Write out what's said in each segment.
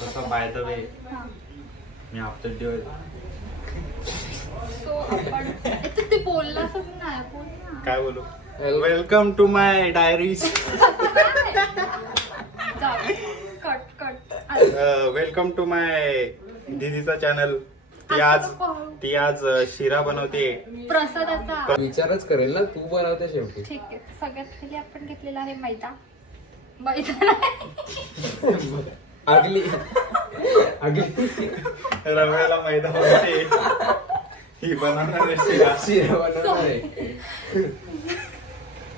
तसं by the way मी after ड्युअर सो आपण ते बोललाच नाही बोल ना. काय बोलू welcome to my diaries cut cut welcome to my दीदीचा चॅनल. ती आज शिरा बनवते प्रसादाचा. विचारच करेल ना तू बनवते शेवटी. ठीक आहे. सगळ्यात पहिले आपण घेतलेला आहे मैदा. मैदा अगली रव्याला मैदा बनवते ही बनवणार आहे शिरा. शिरा बनवणार आहे.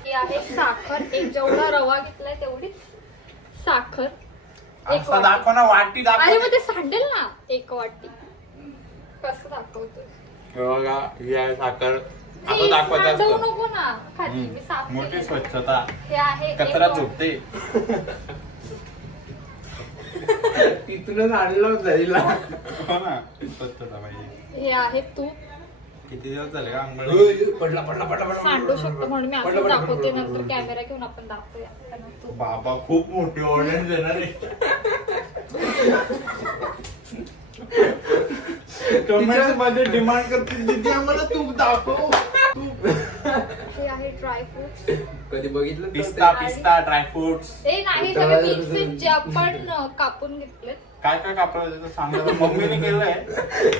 ही आहे साखर. एक जेवढा रवा घेतलाय तेवढी साखर. एक असं दाखव ना वाटी अरे दाखव. मग ते सांडेल ना. एक वाटी कसं दाखवतो. हे बघा ही आहे साखर. आता ए, दाखवायचं सांडवू असतं. नको ना खाली. मी साफ मोठी केलंय. स्वच्छता हे आहे कचरा एक झोपते. तिथूनच आणलं जाईला. हो ना स्वच्छता पाहिजे. हे आहे तूप. किती दिवस झाले का अंघोळ? पडला पडला पडला पडला. सांडू शकतो म्हणून मी पडलं, असं पडलं, दाखवते. पडलं, नंतर पडलं. कॅमेरा घेऊन आपण दाखवूया त्यांना तूप. बाबा खूप मोठी ऑडियन्स देणार आहे. कमेंट्स मध्ये डिमांड करतील दीदी आम्हाला तूप दाखव. हे आहे ड्रायफ्रुट्स. कधी बघितलं तर पिस्ता ते- पिस्ता ड्रायफ्रुट्स ए नाही सगळे मिक्स आहेत जे आपण कापून घेतलेत. काय काय कापलं सांगा. मम्मीने केलंय.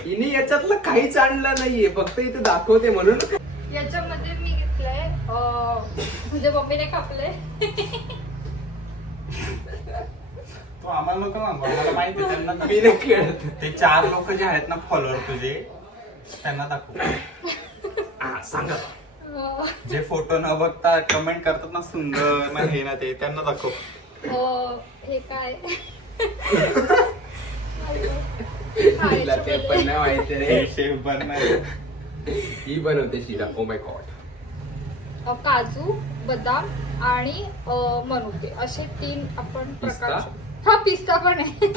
हिने याच्यातलं काहीच आणलं नाहीये फक्त इथे दाखवते म्हणून. याच्यामध्ये मी घेतलंय म्हणजे मम्मीने कापलंय. तू आम्हाला नको ना मला माहिती आहे त्यांना. मी नाही खेळत. ते 4 लोक जे आहेत ना फॉलोअर तुझे त्यांना दाखव. सांगा. जे फोटो न बघता कमेंट करतात ना सुंदर ना हे ना ते त्यांना दाखव. हे काय तिला ते पण नाही माहिती रे. हे शेफ बनणार. ही बनवते शिरा. Oh my God. काजू बदाम आणि मनुके असे 3 आपण पिस्ता? प्रकार. हा पिस्ता पण आहे.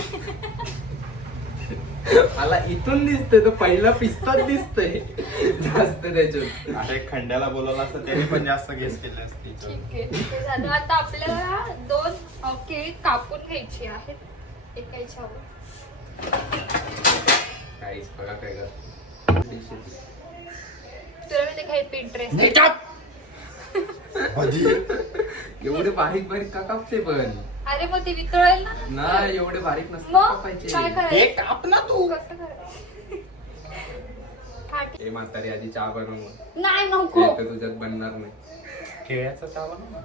मला इथून दिसतंय तो पहिला पिस्ताच दिसतंय जास्त त्याच्यात. अरे खंड्याला बोलवलं असतं त्याने पण जास्त गेस केले असते. ठीक आहे. ते झालं. आता आपल्याला 2 केळी कापून घ्यायची आहेत एका ह्याच्यावर. काहीच बघा काय कर. तुला मी ते काही पिंटरेस्ट एवढे बारीक बारीक का कापते पण. अरे मग ते वितळेल ना. नाही एवढे बारीक नसते मग कापायचे. काय हे करायचं. काप ना तू. कसं करायचं. हा, ठीक. ए म्हातारी आधी चहा बनव. नाही नको. तर तुझ्यात बनणार नाही. केळ्याचा चावा ना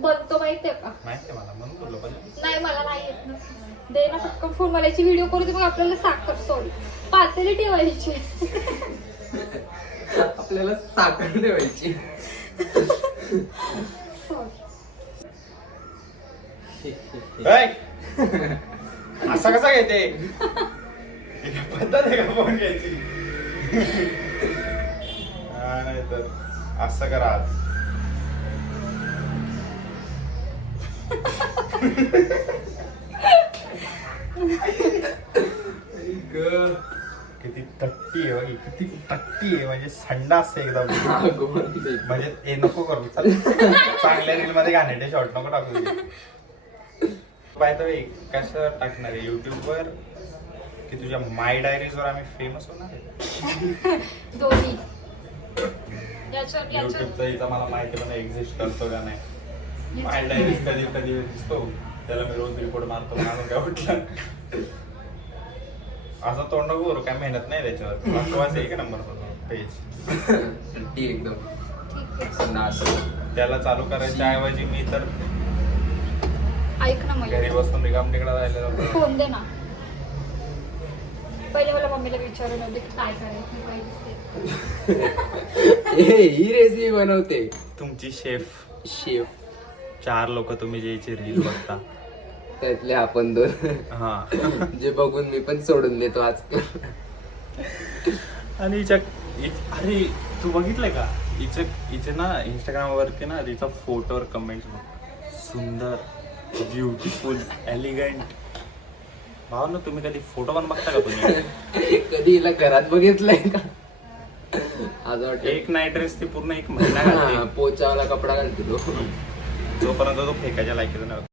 बनतो माहितीये का. माहिती आहे मला म्हणून बोललो पण नाही मला नाही येत ना. दे ना पटकन फोन. मला याची व्हिडिओ करू दे. मग आपल्याला साखर सॉरी पातेली ठेवायची. आपल्याला साखर ठेवायची. सॉरी. ऐ! असा कसा घेते पद्धत आहे का फोन घ्यायची. हा, नाही तर असं करा. किती टट्टी आहे बघ, किती टट्टी आहे म्हणजे संडास आहे एकदम. म्हणजे हे नको करू. चल चांगल्या रील मध्ये गाणे शॉर्ट नको टाकू. बाय द वे कसं टाकणार आहे युट्यूब वर की तुझ्या माय डायरीज वर आम्ही फेमस होणार आहे. दोन्ही याच्यावर युट्यूबचा इथं मला माहिती पण एक्झिस्ट करतो का नाही. माय डायरीज कधी कधी दिसतो त्याला मी रोज रिपोर्ट मारतो. म्हणून काय उठलं असं तोंड नको करू. काय मेहनत नाही त्याच्यावर. बकवास एक नंबर पेज ती एकदम ठीक आहे. नास. त्याला चालू करायच्या ऐवजी मी तर ऐक ना मला घरी बसून रिकाम तिकडे राहिलेलो. फोन दे ना. पहिले मला मम्मीला विचारून होते की काय करायचं पाहिजे. ही रेसिपी बनवते तुमची शेफ शेफ. 4 लोक तुम्ही जे रील बघता त्यातले आपण 2 हा. जे बघून मी पण सोडून देतो आजकाल. आणि अरे तू बघितलंय का हिचे ना इंस्टाग्राम वरती ना तिचा फोटोवर कमेंट्स बघ. सुंदर ब्युटिफुल एलिगंट. भाव ना तुम्ही कधी फोटो पण बघता का तुम्ही. कधी हिला घरात बघितलंय का. आज वाटत एक नाईट ड्रेस ती पूर्ण 1 महिना घालते. पोचावाला कपडा घालते तो. जोपर्यंत तो फेकायच्या लायकीचा नाही होत.